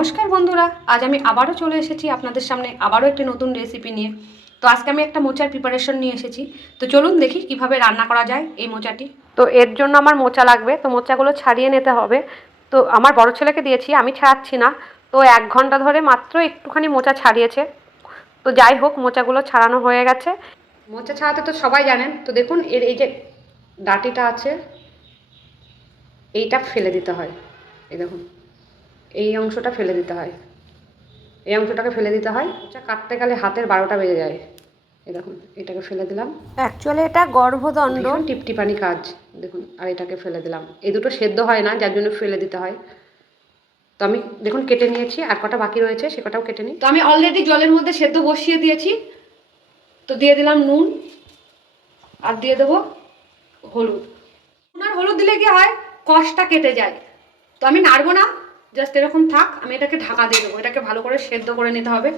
নমস্কার বন্ধুরা আজ আমি আবারও চলে এসেছি আপনাদের সামনে আবারও একটি নতুন রেসিপি নিয়ে। তো আজকে আমি একটা মোচার প্রিপারেশন নিয়ে এসেছি। তো চলুন দেখি কীভাবে রান্না করা যায় এই মোচাটি। তো এর জন্য আমার মোচা লাগবে তো মোচাগুলো ছাড়িয়ে নিতে হবে। তো আমার বড় ছেলেকে দিয়েছি আমি ছাড়াচ্ছি না। তো এক ঘণ্টা ধরে মাত্র একটুখানি মোচা ছাড়িয়েছে। তো যাই হোক মোচাগুলো ছাড়ানো হয়ে গেছে। মোচা ছাড়াতে তো সবাই জানেন। তো দেখুন এর এই যে ডাটিটা আছে এইটা ফেলে দিতে হয়। এই দেখুন। এই অংশটা ফেলে দিতে হয়। এই অংশটাকে ফেলে দিতে হয় এটা কাটতে গেলে হাতের বারোটা বেজে যায়। এরকম এটাকে ফেলে দিলাম। অ্যাকচুয়ালি এটা গর্ভদণ্ড। টিপটিপানি কাজ। দেখুন আর এটাকে ফেলে দিলাম। এই দুটো সেদ্ধ হয় না যার জন্য ফেলে দিতে হয়। তো আমি দেখুন কেটে নিয়েছি আর কটা বাকি রয়েছে সে কটাও কেটে নিই। তো আমি অলরেডি জলের মধ্যে সেদ্ধ বসিয়ে দিয়েছি। তো দিয়ে দিলাম নুন আর দিয়ে দেবো হলুদ। নুন আর হলুদ দিলে কি হয়? কষটা কেটে যায়। তো আমি নাড়বো না। জাস্ট এরকম থাক, আমি এটাকে ঢাকা দিয়ে দেবো। এটাকে ভালো করে সেদ্ধ করে নিতে হবে।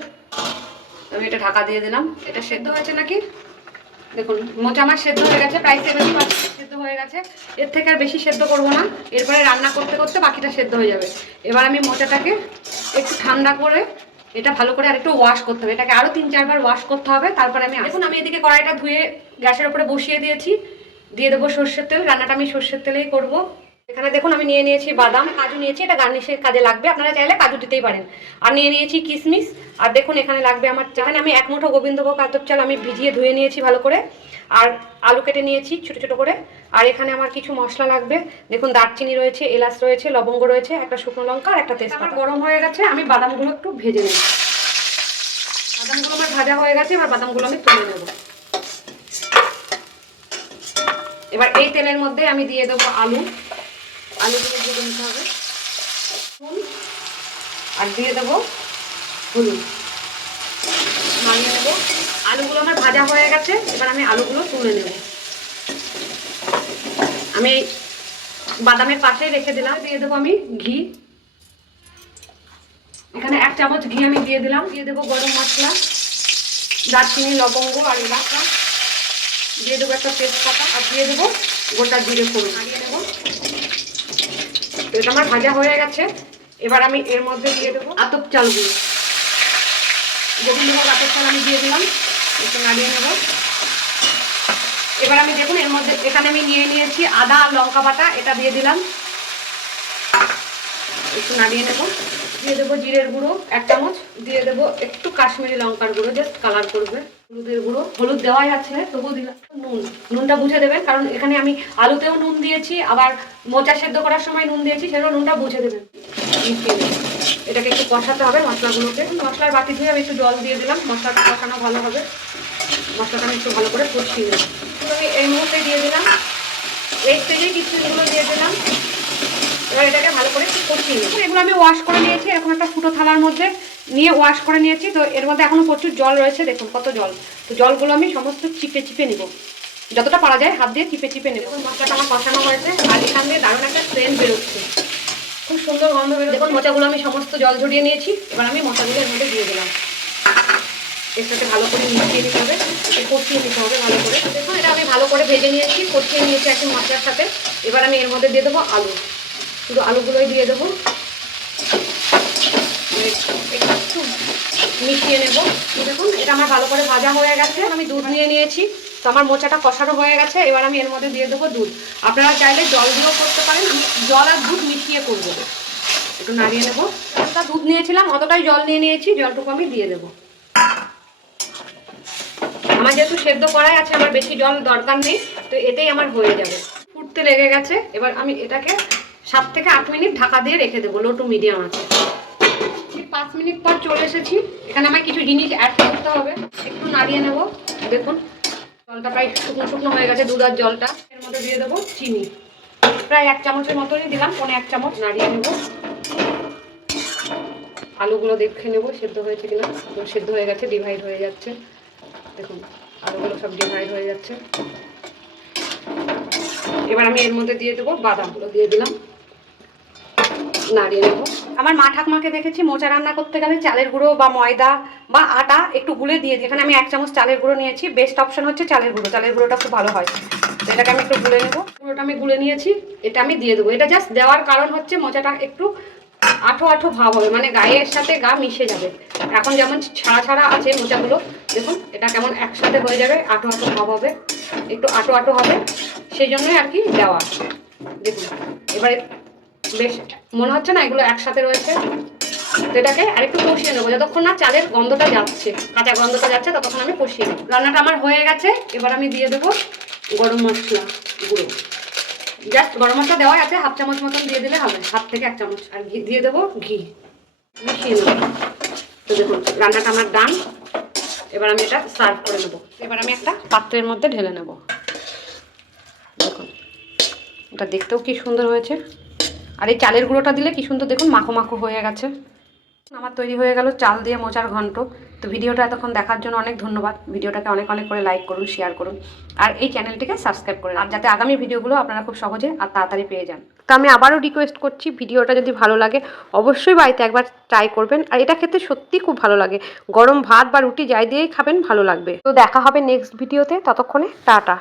আমি এটা ঢাকা দিয়ে দিলাম। এটা সেদ্ধ হয়েছে নাকি? দেখুন মোচা আমার সেদ্ধ হয়ে গেছে, প্রায় সেভেন্টি পার্সেন্ট সেদ্ধ হয়ে গেছে। এর থেকে আর বেশি সেদ্ধ করব না। এরপরে রান্না করতে করতে বাকিটা সেদ্ধ হয়ে যাবে। এবার আমি মোচাটাকে একটু ঠান্ডা করে এটা ভালো করে আরেকটু ওয়াশ করতে হবে। এটাকে আরও তিন চারবার ওয়াশ করতে হবে। তারপরে আমি দেখুন, আমি এদিকে কড়াইটা ধুয়ে গ্যাসের উপরে বসিয়ে দিয়েছি। দিয়ে দেবো সর্ষের তেল। রান্নাটা আমি সর্ষের তেলেই করব। এখানে দেখুন আমি নিয়ে নিয়েছি বাদাম কাজু নিয়েছি এটা গার্নিশের কাজে লাগবে আপনারা চাইলে কাজু দিতেই পারেন। আর নিয়ে নিয়েছি কিশমিশ আর দেখুন এখানে লাগবে আমার যেখানে আমি এক মুঠো গোবিন্দভোগ আতপ চাল আমি ভিজিয়ে ধুয়ে নিয়েছি ভালো করে আর আলু কেটে নিয়েছি ছোটো ছোটো করে আর এখানে আমার কিছু মশলা লাগবে। দেখুন দারচিনি রয়েছে এলাচ রয়েছে লবঙ্গ রয়েছে একটা শুকনো লঙ্কা আর একটা তেজপাতা। গরম হয়ে গেছে আমি বাদামগুলো একটু ভেজে নেব। বাদামগুলো আমার ভাজা হয়ে গেছে এবার বাদামগুলো আমি তুলে নেব। এবার এই তেলের মধ্যে আমি দিয়ে দেবো আলু। আলুগুলো ভেজে নিতে হবে। আর দিয়ে দেবো হলুদ। মারিয়ে নেব। আলুগুলো আমার ভাজা হয়ে গেছে, এবার আমি আলুগুলো তুলে নেব। আমি বাদামের পাশেই রেখে দিলাম। দিয়ে দেবো আমি ঘি। এখানে এক চামচ ঘি আমি দিয়ে দিলাম। দিয়ে দেবো গরম মশলা, দারচিনি, লবঙ্গ আর এলাকা দিয়ে দেবো একটা তেজপাতা আর দিয়ে দেবো গোটা জিরে ফোড়ন। নেব। তো এটা আমার ভাজা হয়ে গেছে। এবার আমি এর মধ্যে দিয়ে দেবো আতপ চালগুলো গোবিন্দভোগ আতপ চাল আমি দিয়ে দিলাম একটু নাড়িয়ে নেব। এবার আমি দেখুন এর মধ্যে এখানে আমি নিয়ে নিয়েছি আদা আর লঙ্কা বাটা এটা দিয়ে দিলাম। একটু নাড়িয়ে নেব। দিয়ে দেবো জিরের গুঁড়ো এক চামচ। দিয়ে দেবো একটু কাশ্মীরি লঙ্কার গুঁড়ো জাস্ট কালার করবে। হলুদের গুঁড়ো। হলুদ দেওয়াই আছে তবু দিলাম নুন। নুনটা বুঝে দেবেন, কারণ এখানে আমি আলুতেও নুন দিয়েছি, আবার মোচা সেদ্ধ করার সময় নুন দিয়েছি সেটা নুনটা বুঝে দেবেন। এটাকে একটু কষাতে হবে মশলাগুলোকে। মশলার বাটি ধুয়ে আমি একটু জল দিয়ে দিলাম, মশলাটা কষানো ভালো হবে। মশলাটা আমি একটু ভালো করে কষিয়ে দেবো আমি এই মুহূর্তে দিয়ে দিলাম এই স্টেজে কিচমিচগুলো দিয়ে দিলাম। এবার এটাকে ভালো করে কষিয়ে এগুলো আমি ওয়াশ করে নিয়েছি এরকম একটা ফুটো থালার মধ্যে নিয়ে ওয়াশ করে নিয়েছি। তো এর মধ্যে এখনও প্রচুর জল রয়েছে। দেখুন কত জল। তো জলগুলো আমি সমস্ত চিপে চিপে নিব। যতটা পারা যায় হাত দিয়ে চিপে চিপে নেব। মশলাটা আমার কষানো হয়েছে। আর এখান দিয়ে দারুণ একটা ট্রেন বেরোচ্ছে। খুব সুন্দর গন্ধ বেরোচ্ছে। দেখুন মোচাগুলো আমি সমস্ত জল ঝরিয়ে নিয়েছি। এবার আমি মোচাগুলো এর মধ্যে দিয়ে দিলাম। এর সাথে ভালো করে মিশিয়ে নিতে হবে। কষিয়ে নিতে হবে ভালো করে। দেখুন এটা আমি ভালো করে ভেজে নিয়েছি কষিয়ে নিয়েছি একটু মশলার সাথে। এবার আমি এর মধ্যে দিয়ে দেবো আলু। শুধু আলুগুলোই দিয়ে দেবো। মিশিয়ে নেব। দেখুন, এটা আমার ভালো করে ভাজা হয়ে গেছে। আমি দুধ নিয়ে নিয়েছি। তো আমার মোচাটা কষানো হয়ে গেছে। এবার আমি এর মধ্যে দিয়ে দেবো দুধ। আপনারা চাইলে জল দিয়েও করতে পারেন। আমি জল আর দুধ মিশিয়ে করব। একটু নাড়িয়ে নেব। যতটা দুধ নিয়েছিলাম, অতটাই জল নিয়ে নিয়েছি। জলটুকু আমি দিয়ে দেবো। আমার যেহেতু সেদ্ধ করাই আছে, আমার বেশি জল দরকার নেই। তো এতেই আমার হয়ে যাবে। ফুটতে লেগে গেছে। এবার আমি এটাকে সাত থেকে আট মিনিট ঢাকা দিয়ে রেখে দেবো। লো টু মিডিয়াম আছে মিনিট পর চলে এসেছি। এখানে আমার কিছু জিনিস অ্যাড করতে হবে। একটু নাড়িয়ে নেব। দেখুন, জলটা প্রায় শুকনো শুকনো হয়ে গেছে দুধ আর জলটা। এর মধ্যে দিয়ে দেবো চিনি। প্রায় এক চামচের মতনই দিলাম, পনে এক চামচ নাড়িয়ে নেব। আলুগুলো দেখে নেব, সেদ্ধ হয়েছে কিনা। সেদ্ধ হয়ে গেছে ডিভাইড হয়ে যাচ্ছে। দেখুন, আলুগুলো সব ডিভাইড হয়ে যাচ্ছে। এবার আমি এর মধ্যে দিয়ে দেবো বাদামগুলো, দিয়ে দিলাম। নাড়িয়ে নেব। আমার মা ঠাকুমাকে দেখেছি, মোচা রান্না করতে গেলে চালের গুঁড়ো বা ময়দা বা আটা একটু গুলে দিয়ে দিই এখানে আমি এক চামচ চালের গুঁড়ো নিয়েছি বেস্ট অপশন হচ্ছে চালের গুঁড়ো। চালের গুঁড়োটা খুব ভালো হয়। এটাকে আমি একটু গুলে নেব। গুঁড়োটা আমি গুলে নিয়েছি, এটা আমি দিয়ে দেবো। এটা জাস্ট দেওয়ার কারণ হচ্ছে মোচাটা একটু আঠো আঠো ভাব হবে মানে গায়ের সাথে গা মিশে যাবে। এখন যেমন ছাড়া ছাড়া আছে মোচাগুলো, দেখুন, এটা কেমন একসাথে হয়ে যাবে, আঠো আঠো ভাব হবে, একটু আঠো আঠো হবে, সেই জন্যই আর কি দেওয়া দেখুন, এবারে বেশ, মনে হচ্ছে না এগুলো একসাথে রয়েছে। তো এটাকে আরেকটু কষিয়ে নেব, যতক্ষণ না চালের গন্ধটা যাচ্ছে, কাঁচা গন্ধটা যাচ্ছে, ততক্ষণ আমি কষিয়ে নেব। রান্নাটা আমার হয়ে গেছে, এবার আমি দিয়ে দেবো গরম মশলা গুঁড়ো। জাস্ট গরম মশলা দেওয়াই আছে, হাফ চামচ মতন দিয়ে দিলে হবে, হাফ থেকে এক চামচ, আর ঘি দিয়ে দেবো ঘি। মিশিয়ে নেব। তো দেখুন, রান্নাটা আমার ডান। এবার আমি এটা সার্ভ করে নেব। এবার আমি একটা পাত্রের মধ্যে ঢেলে নেব। দেখুন, এটা দেখতেও কি সুন্দর হয়েছে। আর এই চালের গুঁড়োটা দিলে কি সুন্দর দেখুন, মাখো মাখো হয়ে গেছে। আমার তৈরি হয়ে গেল চাল দিয়ে মোচার ঘন্ট। তো ভিডিওটা এতক্ষণ দেখার জন্য অনেক ধন্যবাদ। ভিডিওটাকে অনেক অনেক করে লাইক করুন শেয়ার করুন। আর এই চ্যানেলটিকে সাবস্ক্রাইব করুন, আর যাতে আগামী ভিডিওগুলো আপনারা খুব সহজে আর তাড়াতাড়ি পেয়ে যান। তো আমি আবারও রিকোয়েস্ট করছি, ভিডিওটা যদি ভালো লাগে, অবশ্যই বাড়িতে একবার ট্রাই করবেন। আর এটা খেতে সত্যি খুব ভালো লাগে। গরম ভাত বা রুটি যাই দিয়েই খাবেন, ভালো লাগবে। তো দেখা হবে নেক্সট ভিডিওতে, ততক্ষণে, টাটা।